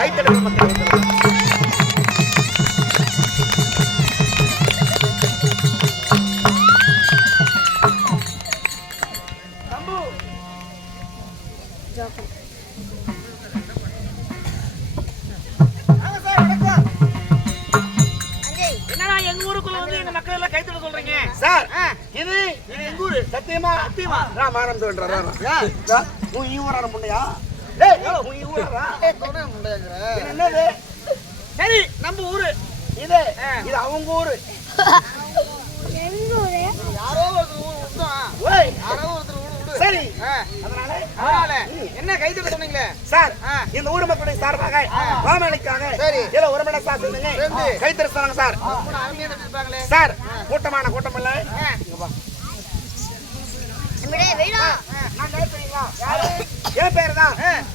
கைத்தட்டல் மக்கள் சார். இது இது எங்க ஊரு? சத்தியமா? சத்தியமா மானம் தோன்றா உன் ஈ ஊரான ஊரா என்னது? சரி நம்ம ஊரு. இது ஆ. இது அவங்க ஊரு. யாரோ ஒருத்தர் சரி. அதனால அதனால என்ன கைத்தட்ட சொன்னீங்களே? சார் ஆ. இந்த ஊர் மக்களுடைய சார்பாக வாமளிக்காக சரி. இல்ல ஒரு மணி சார் சொல்லுங்க ரெண்டு. கைத்தரசாங்க சார். சார் கூட்டமான கூட்டம் இல்ல. நான்? என் பேரு தான்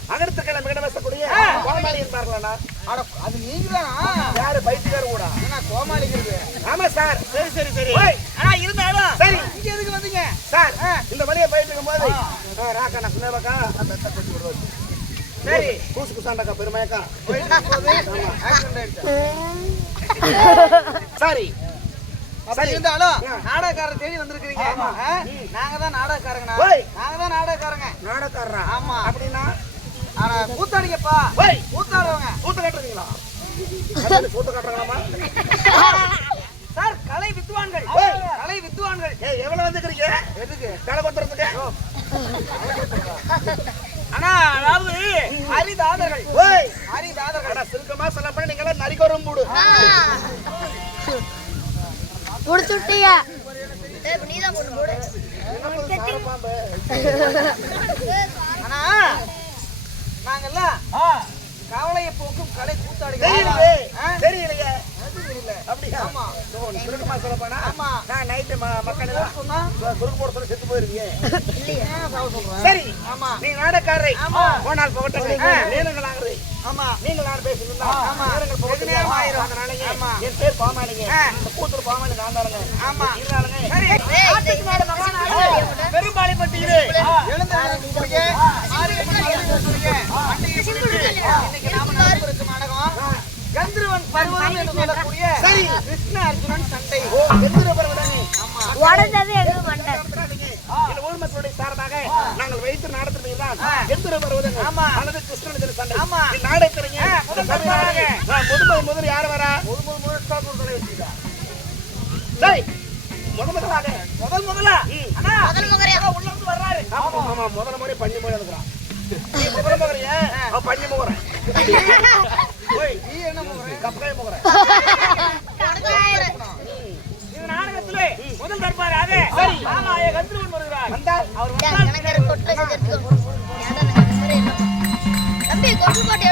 அகரத்து கிழமை கிட்ட வசக்கூடிய கோமாளி என்பார்களா அட, அது நீங்கதானா யாரு? பைத்தியக்காரன் கூட என்ன கோமாளிக்கிறது ஆமா சார். சரி சரி சரி. ஆனா இருந்தாலும் சரி. இங்க எதுக்கு வந்தீங்க? சார். இந்த வழியை போயிட்டு ஆ, ராக்கா நான் சுனேபாக்கா சரி. கூசு குசாண்டக்கா பெருமையக்கா. போயிட்டு போகுது? ஆக்சிடென்ட் ஆயிடுச்சு. சரி. அப்படி சரி. இருந்தாலும். நாடகக்காரர் தேடி வந்திருக்கிறீங்க? நாங்க தான் நாடகக்காரங்க. நாங்க தான் நாடக்காரரா ஆமா. அப்படின்னா ஆனா கூத்தாடிங்கப்பா. ஓய் கூத்தாடுவாங்க கூத்து கட்டுறீங்களா? கூத்து கட்டுறாங்களாமா சார் கலை வித்துவான்கள் ஓய். கலை வித்துவான்கள் ஏய் எவ்வளவு வந்துக்கிறீங்க எதுக்கு? தலை கொத்துறதுக்கு ஆனா அதாவது அரிதாதர்கள் ஓய் அரிதாதர்கள் அட சுருக்கமா சொல்ல போனா நீங்க எல்லாம் நரிக்கோரம் மூடு முடிச்சுட்டியா. பாம்பு ஆனா நாங்கெல்லாம் கவலையை போக்கும் கலை கூத்தாடிகள் தெரியலையே அப்படியா ஆமா. சுருக்கமா சொல்ல போனா ஆமா. நான் நைட்டு மக்கள் எல்லாம் சொன்னா குறுக்கு போட சொல்லி செத்து போயிருவீங்க சாவ சொல்றேன் சரி ஆமா நீங்க நாடக்காரரை ஆமா. போனால் போகட்டும் ஆ. நீளங்கள் ஆகுது ஆமா நீங்கள் நான் பேசுகிறதா ஆமா. நேரங்கள் போகட்டும் நேரம் ஆயிரும். அதனாலயே ஆமா. என் பேர். இந்த கூத்துரு பாமானி நான் தானுங்க ஆமா. இருந்தாலுங்க சரி உடஞ்சது எங்க மண்டை இந்த ஊர் மக்களுடைய சார்பாக நாங்கள் வைத்து நடத்துவீர்கள் ஆ. எந்திர பருவதங்க ஆமா. அல்லது கிருஷ்ணன் சண்டை ஆமா. நாடகத்துறீங்க முதல். முதல் முதல் யார் வரா முதலாக முதல் முதலா. அண்ணா முதல் இருந்து வர்றாரு முதல்ல முறை பண்ணி நீ அவன் ஓய் நீ என்ன இது நாடகத்திலே முதல் தர்பாராக ஆகாய கந்தர்வன் வருகிறார். வந்தால் அவர் வந்தால் தம்பி கொண்டு போட்டு.